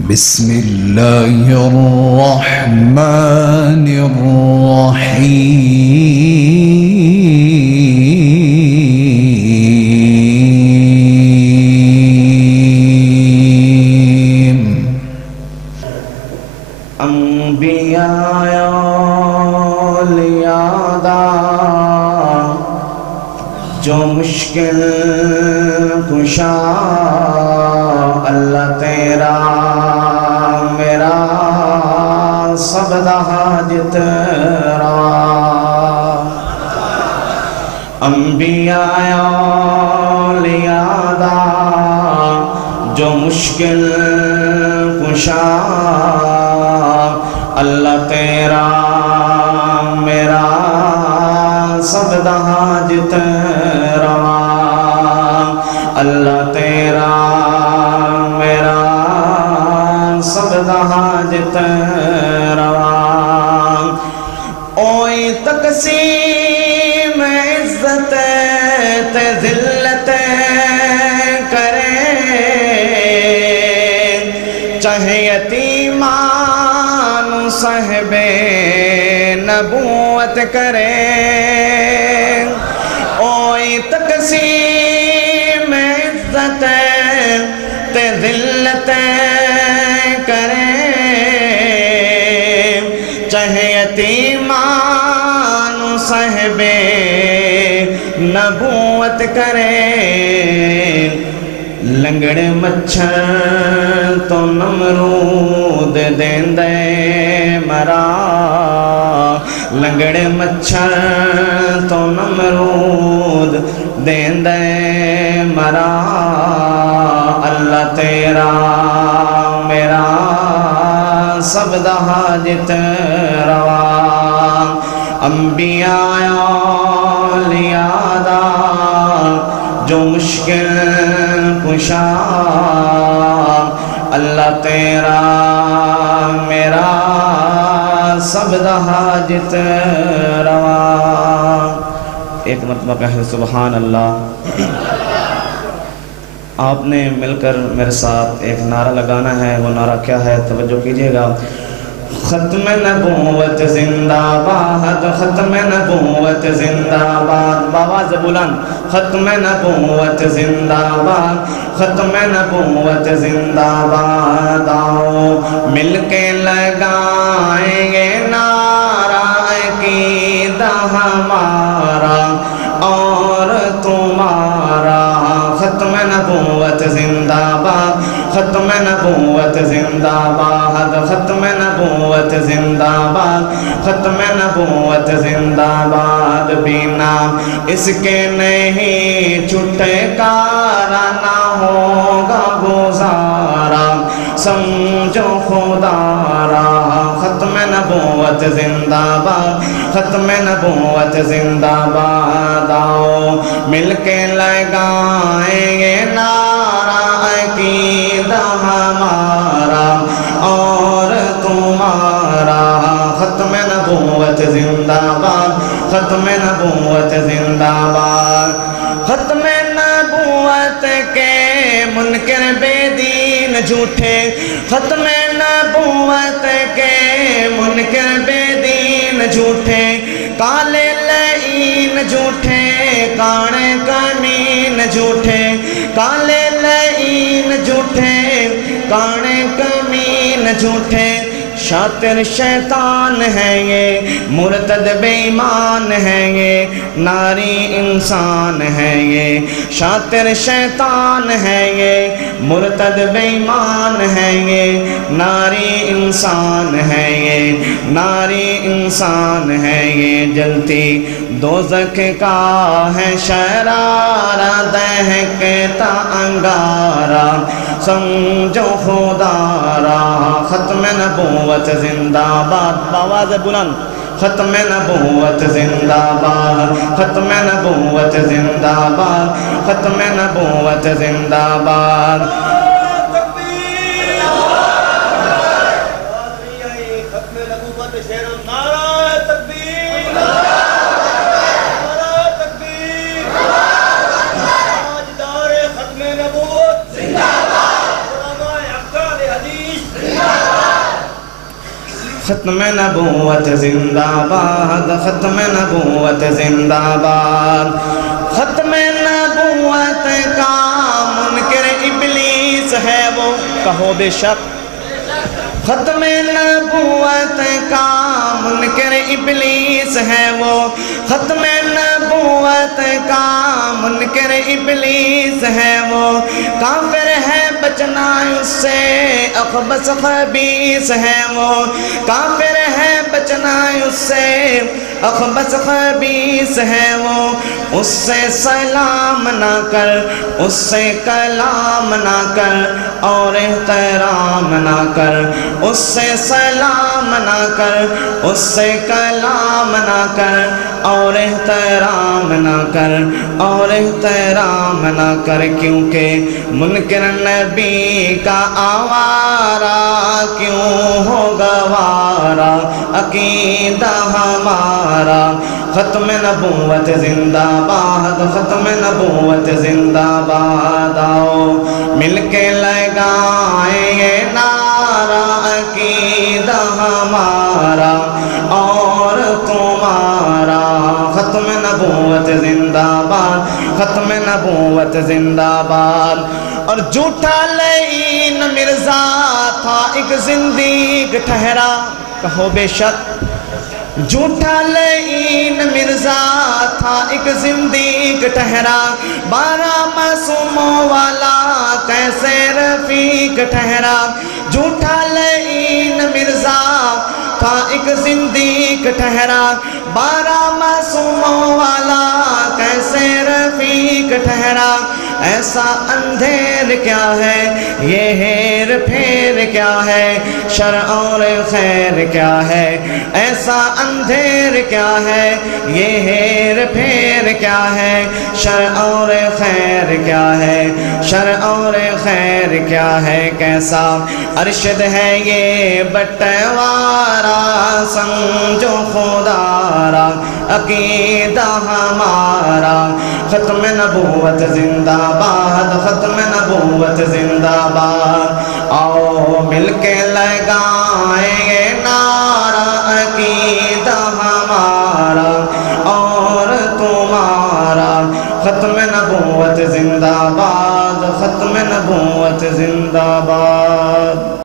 بسم الله الرحمن الرحيم انبیاء لیادا جو مشکل کشا اللہ تیرا میرا سب حاجت روا انبیاء لیادا جو مشکل کشا اللہ تیرا میرا سب حاجت روا اللہ تیرا میرا سب حاجت روا اوئی تقسیم عزت تے ذلت کرے چاہے یتیمان صاحب نبوت کرے اوئی تقسیم عزت تے ذلت کرے چاہے یتیمان صاحب نبوت کرے لنگڑ مچھر تو نمرود دیندے مرا لنگڑ مچھر تو نمرود دیندے مرا اللہ تیرا میرا سب حاجت روا انبیاء لیادا جو مشکل کشا اللہ تیرا میرا سب حاجت روا ایک مرتبہ کہے سبحان اللہ آپ نے مل کر میرے ساتھ ایک نعرہ لگانا ہے وہ نعرہ کیا ہے توجہ کیجئے گا ختم نبوت زندہ باد ختم نبوت زندہ باد بآواز بلند ختم نبوت زندہ باد ختم نبوت زندہ باد آؤ مل کے لگائیں گے نعرہ عقیدہ ہمارا اور تمہارا ختم نبوت زندہ باد ختم نبوت زندہ باد ختم نبوت زندہ باد ختم نبوت زندہ باد بنا اس کے نہیں چھٹکارا نہ ہوگا گزارا سمجھو خدا را ختم نبوت زندہ باد ختم نبوت زندہ باد آؤ مل کے لگائیں گے نعرہ عقیدہ ہمارا اور تمہارا ختم نبوت زندہ باد ختم نبوت زندہ باد ختم نبوت کے منکر بے دین جھوٹے ختم نبوت کے منکر بے دین جھوٹے کالے لعین جھوٹے کانے کمین جھوٹے کالے لعین جھوٹے کانے کمین جھوٹے شاطر شیطان ہیں یہ مرتد بے ایمان ہیں یہ ناری انسان ہیں یہ شاطر شیطان ہیں یہ مرتد بے ایمان ہیں یہ ناری انسان ہیں یہ ناری انسان ہیں یہ جلتی دوزخ کا ہے شرارہ دہکتا انگارہ سمجھو خدا را ختم نبوت زندہ باد بآواز بلند ختم نبوت زندہ باد ختم نبوت زندہ باد ختم نبوت زندہ باد ختم نبوت زندہ باد، ختم نبوت زندہ باد۔ ختم نبوت کا منکر ابلیس ہے وہ، کہو بے شک۔ ختم نبوت کا منکر ابلیس ہے وہ، ختم نبوت کا منکر ابلیس ہے وہ، کافر ہے بچنا اس سے اخبث خبیث ہے وہ، کافر ہے بچنا اس سے اخبث خبیث ہے وہ، اس سے سلام نہ کر، اس سے کلام نہ کر اور احترام نہ کر، اس سے سلام نہ کر، اس سے کلام نہ کر اور احترام نہ کر اور احترام نہ کر، کیونکہ منکر نبی کا آوارہ کیوں ہو گوارا عقیدہ ہمارا۔ ختم نبوت زندہ باد، ختم نبوت زندہ باد، آؤ مل کے لگائیں یہ نعرہ عقیدہ ہمارا اور تمہارا۔ ختم نبوت زندہ باد، ختم نبوت زندہ باد۔ اور جھوٹا لعین مرزا تھا ایک زندیق ٹھہرا، کہو بے شک۔ جھوٹا لعین مرزا تھا ایک زندیق ٹھہرا، 12 معصوموں والا کیسے رفیق ٹھہرا۔ جھوٹا لعین مرزا تھا ایک زندیق ٹھہرا، 12 معصوموں والا کیسے رفیق ٹھہرا۔ ایسا اندھیر کیا ہے، یہ ہیر پھیر کیا ہے، شر اور خیر کیا ہے۔ ایسا اندھیر کیا ہے، یہ ہیر پھیر کیا ہے، شر اور خیر کیا ہے، شر اور خیر کیا ہے۔ کیسا ارشد ہے یہ بٹوارا، سمجھو خدارا عقیدہ ہمارا۔ ختم نبوت زندہ باد، ختم نبوت زندہ باد، آؤ مل کے لگائیں